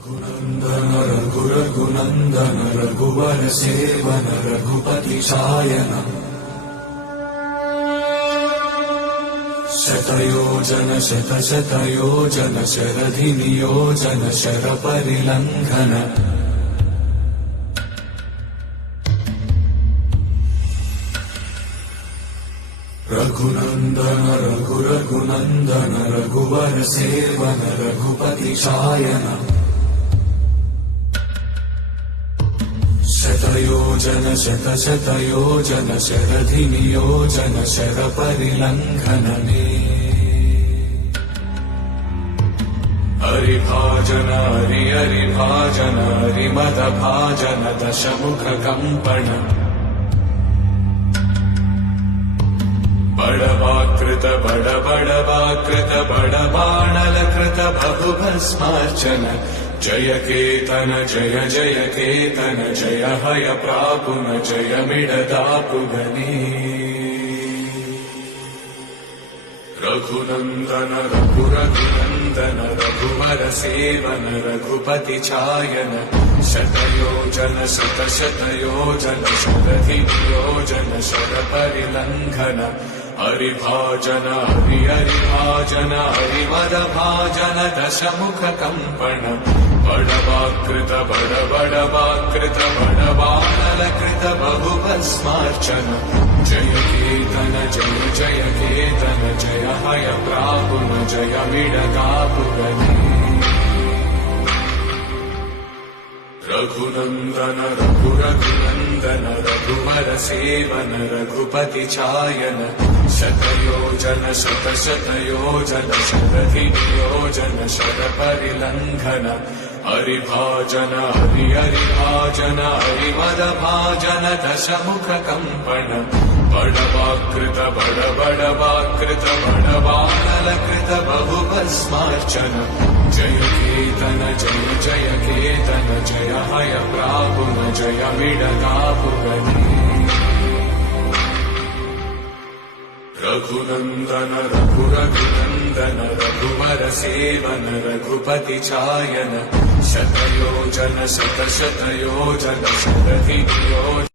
रघुनन्दन रघुरघुनन्दन रघुवर सेवन रघुपति चायन शतयोजन शतशतयोजन शरधि नियोजन शरपरिलङ्घन रघुनन्दन रघुरघुनन्दन रघुवर सेवन रघुपति चायन शतयोजन शतशतयोजन शरधि नियोजन शरपरिलङ्घन हरिभाजन हरि हरिभाजन हरिमदभाजन दशमुख कम्पण बड़वाकृत बड़वाकृत बड़बाणलकृत बहुभस्मार्चन जय केतन जय जय केतन जय हय प्रापुन जय मिडदापुगनी रघुनन्दन रघुरघुनन्दन रघुवर सेवन रघुपति चायन शतयोजन शतशतयोजन शरधि नियोजन शरपरिलङ्घन हरिभाजन हरि हरिभाजन हरिमदभाजन दशमुख कम्पण बड़वाकृत बड़वाकृत बड़बाणलकृत बहुभस्मार्चन जय केतन जय जय केतन जय हय प्रापुन जय मिडदापुगनी रघुनन्दन रघुरघुनन्दन रघुवर सेवन रघुपति चायन शतयोजन शतशतयोजन शरधि नियोजन शरपरिलङ्घन हरिभाजन हरि हरिभाजन हरिमदभाजन दशमुख कम्पण बड़वाकृत बड़वाकृत बड़बाणलकृत बहुभस्मार्चन जय केतन जय जय केतन जय हय प्रापुन जय मिडदापुगनी रघुनन्दन रघुरघुनन्दन रघुवर सेवन रघुपति चायन शतयोजन शतशतयोजन शरधि नियोजन